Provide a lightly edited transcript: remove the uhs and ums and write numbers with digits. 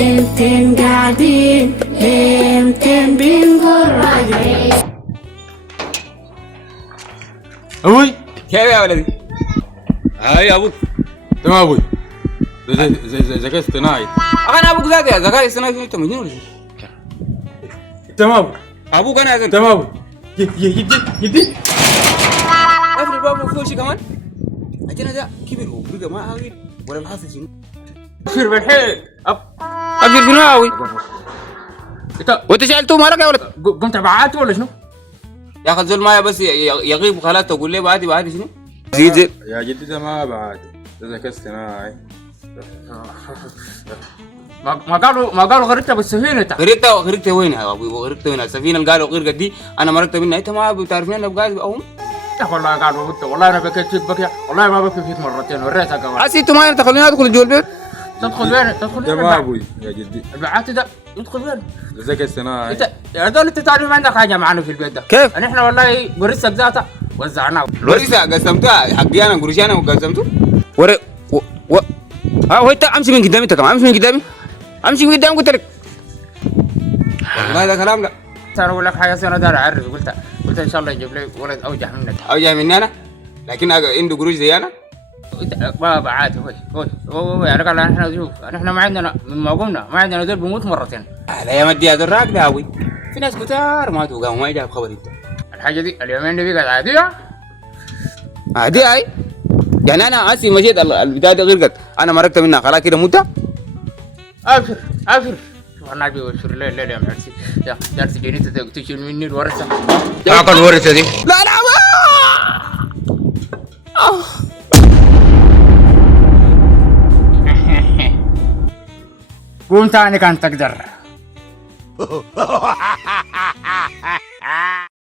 انتن قاعدين انتن بنقول راجعين. ابوي كيف يا ولدي؟ هاي يا ابوك. تمام ابوي. زي ذكاء اصطناعي. انا ابوك ذاتي يا ذكاء اصطناعي. انت مجنون ولا شو؟ تمام ابوك انا يا زلمه. تمام ابوي. يدي قفل الباب وفوق شيء كمان. اجينا ده كبر وبقى ما هاوي ولا بحاسس شنو؟ ابشر بالحيل. ابشر شنو هاوي؟ انت وانت شايلته مالك يا ولد؟ قمت بعات ولا شنو؟ يا اخي الزول معايا بس يغيب وخلاص تقول لي بعدي بعدي شنو؟ زيد يا جدي ده ما بعات، ده ذكاء اصطناعي. ما قالوا غرقت بالسفينه انت. غرقت وين يا ابوي؟ غرقت وين؟ السفينه اللي قالوا غرقت دي انا مرقت منها. انت ما بتعرفني انا بقى او يا اخي والله قالوا انت، والله انا بكيت فيك بكيه، والله ما بكي فيك مرتين وريتها كمان. حسيت انتوا ما تخلوني ادخل الجول البيت. تدخل وين؟ تدخل ده وين؟ ما ابوي يا جدي، البعات ده يدخل وين؟ ذكاء اصطناعي. انت يا دول انت تعرف ما عندك حاجه معانا في البيت ده. كيف؟ نحن والله ورثك ذاته وزعناه. الورثه قسمتها حقي انا قرشي انا وقسمته. وري ها هو انت امشي من قدامي. انت كمان امشي من قدامي. امشي من قدامي قلت لك. والله ده كلام لا. انا اقول لك حاجه انا دار اعرف. قلت ان شاء الله يجيب لي ولد اوجع منك. اوجع مني انا؟ لكن عنده قروش زي انا؟ ما بعات. هو يعني قال احنا شوف احنا ما عندنا من ما قمنا ما عندنا دول بموت مرتين. الايام الدي هذا الراك ده هاوي. في ناس كتار ماتوا قاموا ما جاب خبر. انت الحاجه دي اليومين دي بقت عاديه. عادي هاي يعني انا اسي مشيت البتاع دي غرقت انا مرقت منها خلاص كده متى. ابشر شوف انا ابي ابشر ليه يا معسي يا جالس جنيت تشيل مني الورثه. تعال الورثه دي. لا قوم تاني كان تقدر.